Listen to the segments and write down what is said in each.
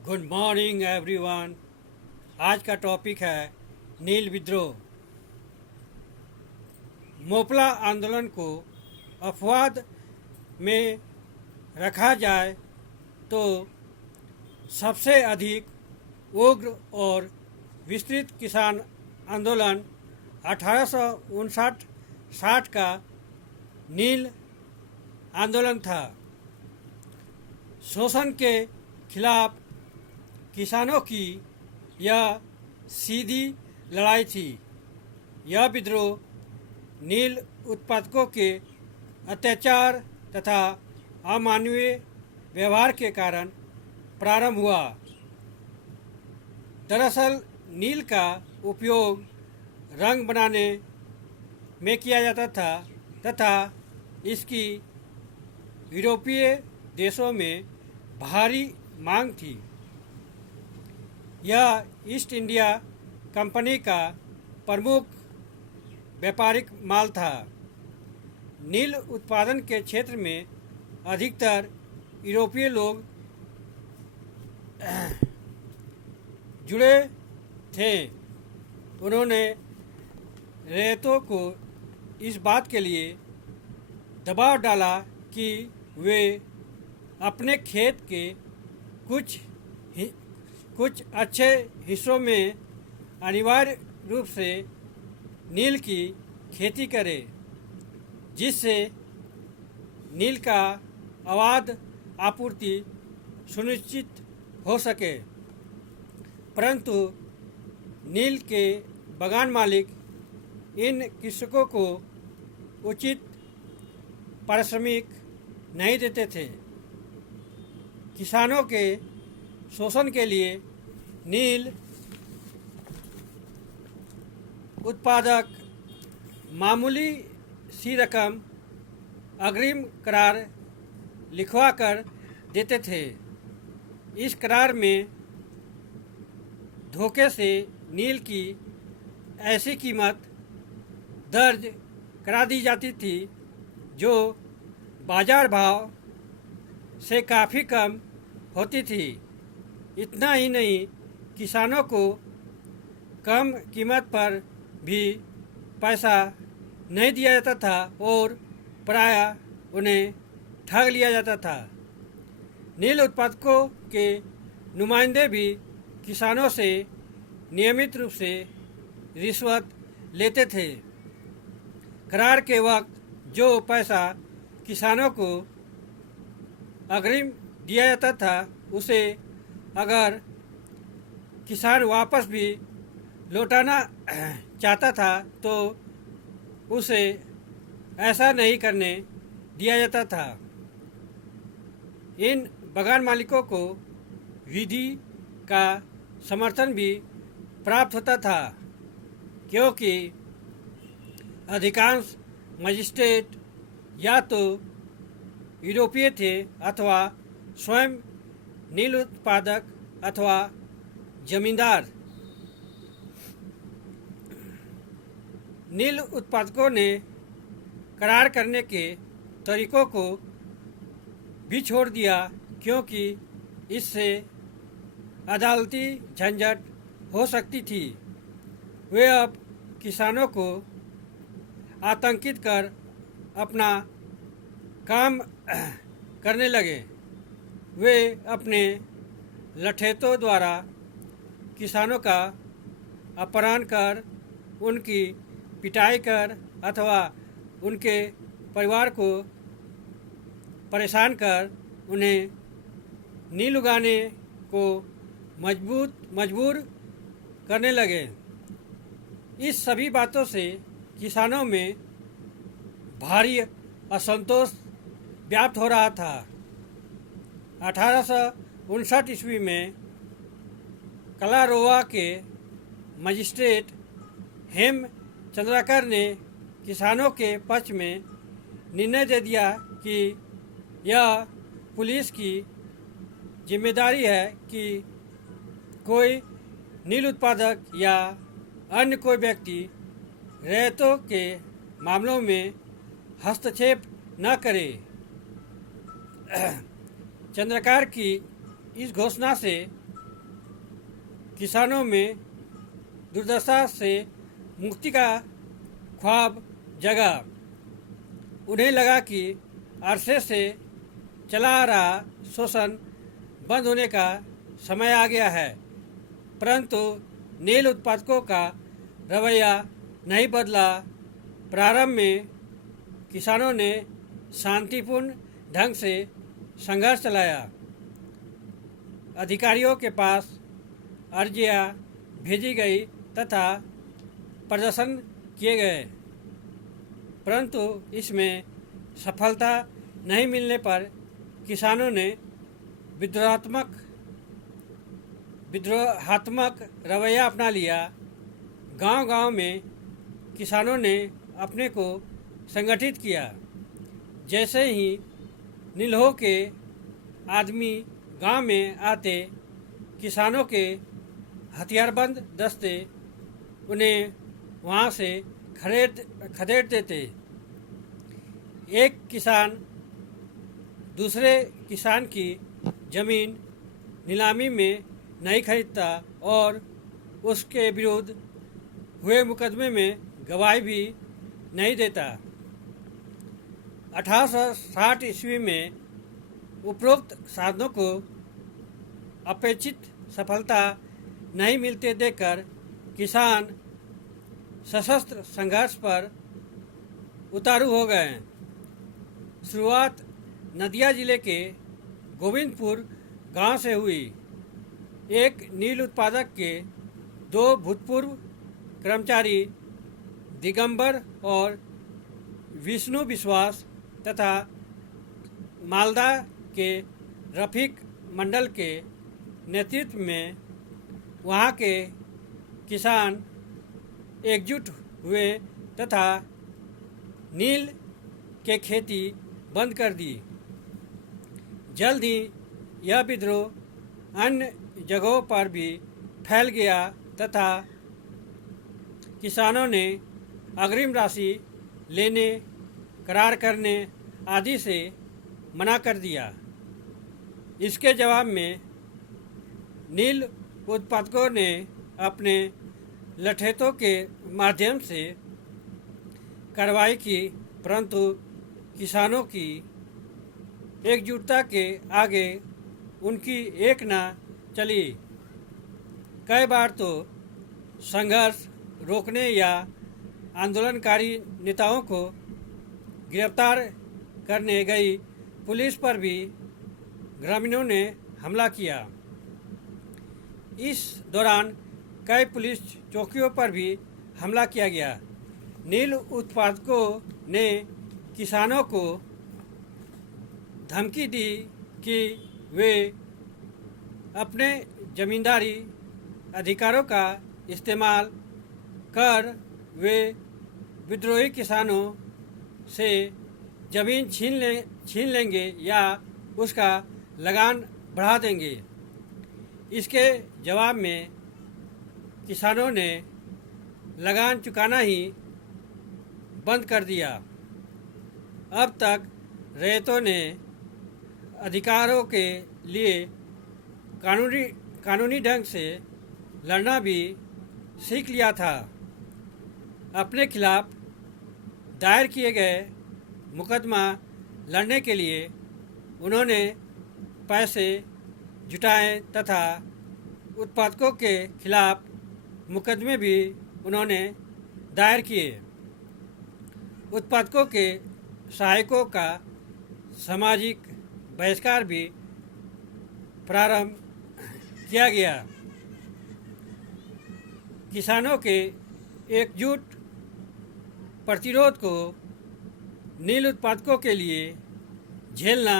Good morning everyone. आज का topic है नील विद्रोह। मोपला आंदोलन को अपवाद में रखा जाए तो सबसे अधिक उग्र और विस्तृत किसान आंदोलन 1859-60 का नील आंदोलन था। शोषण के खिलाफ किसानों की यह सीधी लड़ाई थी। यह विद्रोह नील उत्पादकों के अत्याचार तथा अमानवीय व्यवहार के कारण प्रारंभ हुआ। दरअसल नील का उपयोग रंग बनाने में किया जाता था तथा इसकी यूरोपीय देशों में भारी मांग थी। यह ईस्ट इंडिया कंपनी का प्रमुख व्यापारिक माल था। नील उत्पादन के क्षेत्र में अधिकतर यूरोपीय लोग जुड़े थे। उन्होंने रैयतों को इस बात के लिए दबाव डाला कि वे अपने खेत के कुछ अच्छे हिस्सों में अनिवार्य रूप से नील की खेती करें, जिससे नील का अबाध आपूर्ति सुनिश्चित हो सके। परंतु नील के बागान मालिक इन कृषकों को उचित पारिश्रमिक नहीं देते थे। किसानों के शोषण के लिए नील उत्पादक मामूली सी रकम अग्रिम करार लिखवा कर देते थे। इस करार में धोखे से नील की ऐसी कीमत दर्ज करा दी जाती थी जो बाजार भाव से काफ़ी कम होती थी। इतना ही नहीं, किसानों को कम कीमत पर भी पैसा नहीं दिया जाता था और प्रायः उन्हें ठग लिया जाता था। नील उत्पादकों के नुमाइंदे भी किसानों से नियमित रूप से रिश्वत लेते थे। करार के वक्त जो पैसा किसानों को अग्रिम दिया जाता था, उसे अगर किसान वापस भी लौटाना चाहता था तो उसे ऐसा नहीं करने दिया जाता था। इन बागान मालिकों को विधि का समर्थन भी प्राप्त होता था, क्योंकि अधिकांश मजिस्ट्रेट या तो यूरोपीय थे अथवा स्वयं नील उत्पादक अथवा जमींदार। नील उत्पादकों ने करार करने के तरीकों को भी छोड़ दिया, क्योंकि इससे अदालती झंझट हो सकती थी। वे अब किसानों को आतंकित कर अपना काम करने लगे। वे अपने लठैतों द्वारा किसानों का अपहरण कर, उनकी पिटाई कर अथवा उनके परिवार को परेशान कर उन्हें नील उगाने को मजबूर करने लगे। इस सभी बातों से किसानों में भारी असंतोष व्याप्त हो रहा था। 1859 ईस्वी में कलारोवा के मजिस्ट्रेट हेम चंद्राकर ने किसानों के पक्ष में निर्णय दे दिया कि यह पुलिस की जिम्मेदारी है कि कोई नील उत्पादक या अन्य कोई व्यक्ति रैयतों के मामलों में हस्तक्षेप न करे। चंद्रकार की इस घोषणा से किसानों में दुर्दशा से मुक्ति का ख्वाब जगा। उन्हें लगा कि अरसे से चला आ रहा शोषण बंद होने का समय आ गया है, परंतु नील उत्पादकों का रवैया नहीं बदला। प्रारंभ में किसानों ने शांतिपूर्ण ढंग से संघर्ष चलाया। अधिकारियों के पास अर्जियां भेजी गई तथा प्रदर्शन किए गए, परंतु इसमें सफलता नहीं मिलने पर किसानों ने विद्रोहात्मक रवैया अपना लिया। गांव-गांव में किसानों ने अपने को संगठित किया। जैसे ही नीलों के आदमी गांव में आते, किसानों के हथियारबंद दस्ते उन्हें वहां से खदेड़ देते। एक किसान दूसरे किसान की जमीन नीलामी में नहीं खरीदता और उसके विरुद्ध हुए मुकदमे में गवाही भी नहीं देता। 1860 ईस्वी में उपरोक्त साधनों को अपेक्षित सफलता नहीं मिलते देखकर किसान सशस्त्र संघर्ष पर उतारू हो गए। शुरुआत नदिया जिले के गोविंदपुर गांव से हुई। एक नील उत्पादक के दो भूतपूर्व कर्मचारी दिगंबर और विष्णु विश्वास तथा मालदा के रफीक मंडल के नेतृत्व में वहाँ के किसान एकजुट हुए तथा नील के खेती बंद कर दी। जल्द ही यह विद्रोह अन्य जगहों पर भी फैल गया तथा किसानों ने अग्रिम राशि लेने, करार करने आदि से मना कर दिया। इसके जवाब में नील उत्पादकों ने अपने लठेतों के माध्यम से कार्रवाई की, परंतु किसानों की एकजुटता के आगे उनकी एक न चली। कई बार तो संघर्ष रोकने या आंदोलनकारी नेताओं को गिरफ्तार करने गई पुलिस पर भी ग्रामीणों ने हमला किया। इस दौरान कई पुलिस चौकियों पर भी हमला किया गया। नील उत्पादकों ने किसानों को धमकी दी कि वे अपने जमींदारी अधिकारों का इस्तेमाल कर वे विद्रोही किसानों से जमीन छीन लेंगे या उसका लगान बढ़ा देंगे। इसके जवाब में किसानों ने लगान चुकाना ही बंद कर दिया। अब तक रैयतों ने अधिकारों के लिए कानूनी ढंग से लड़ना भी सीख लिया था। अपने खिलाफ दायर किए गए मुकदमा लड़ने के लिए उन्होंने पैसे जुटाए तथा उत्पादकों के खिलाफ मुकदमे भी उन्होंने दायर किए। उत्पादकों के सहायकों का सामाजिक बहिष्कार भी प्रारंभ किया गया। किसानों के एकजुट प्रतिरोध को नील उत्पादकों के लिए झेलना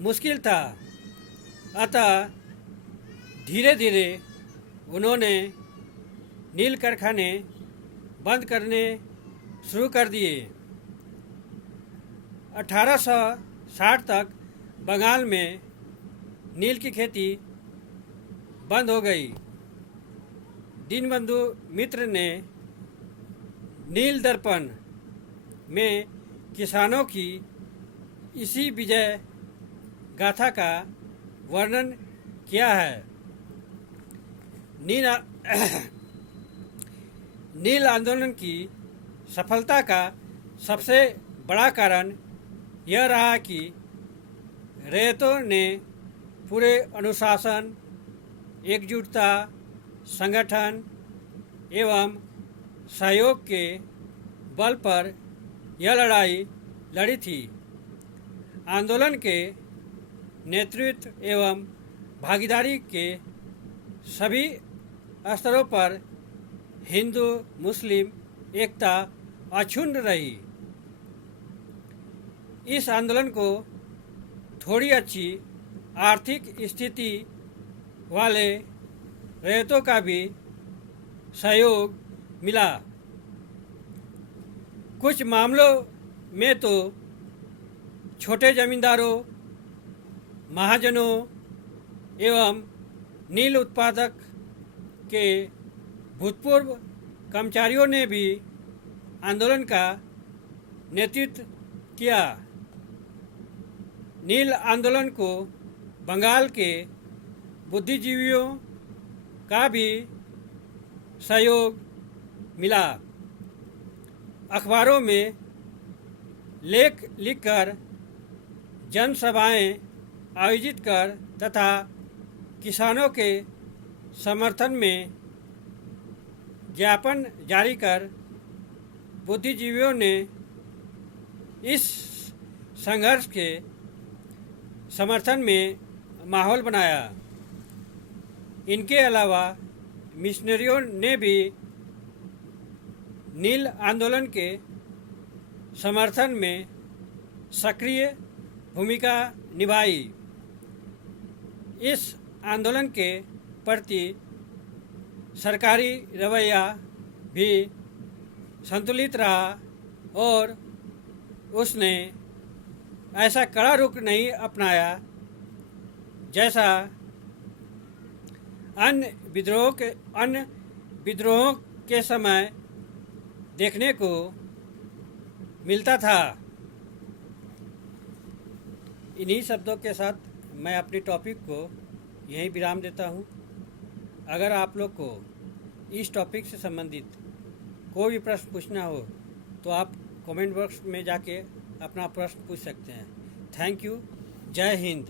मुश्किल था, अतः धीरे धीरे उन्होंने नील कारखाने बंद करने शुरू कर दिए। 1860 तक बंगाल में नील की खेती बंद हो गई। दीनबंधु मित्र ने नील दर्पण में किसानों की इसी विजय गाथा का वर्णन किया है। नील नील आंदोलन की सफलता का सबसे बड़ा कारण यह रहा कि रैयतों ने पूरे अनुशासन, एकजुटता, संगठन एवं सहयोग के बल पर यह लड़ाई लड़ी थी। आंदोलन के नेतृत्व एवं भागीदारी के सभी स्तरों पर हिंदू मुस्लिम एकता अक्षुण्ण रही। इस आंदोलन को थोड़ी अच्छी आर्थिक स्थिति वाले रैयतों का भी सहयोग मिला। कुछ मामलों में तो छोटे जमींदारों, महाजनों एवं नील उत्पादक के भूतपूर्व कर्मचारियों ने भी आंदोलन का नेतृत्व किया। नील आंदोलन को बंगाल के बुद्धिजीवियों का भी सहयोग मिला। अखबारों में लेख लिखकर, जनसभाएं आयोजित कर तथा किसानों के समर्थन में ज्ञापन जारी कर बुद्धिजीवियों ने इस संघर्ष के समर्थन में माहौल बनाया। इनके अलावा मिशनरियों ने भी नील आंदोलन के समर्थन में सक्रिय भूमिका निभाई। इस आंदोलन के प्रति सरकारी रवैया भी संतुलित रहा और उसने ऐसा कड़ा रुख नहीं अपनाया जैसा अन्य विद्रोहों के समय देखने को मिलता था। इन्हीं शब्दों के साथ मैं अपनी टॉपिक को यहीं विराम देता हूँ। अगर आप लोग को इस टॉपिक से संबंधित कोई भी प्रश्न पूछना हो तो आप कमेंट बॉक्स में जाके अपना प्रश्न पूछ सकते हैं। Thank you. जय हिंद।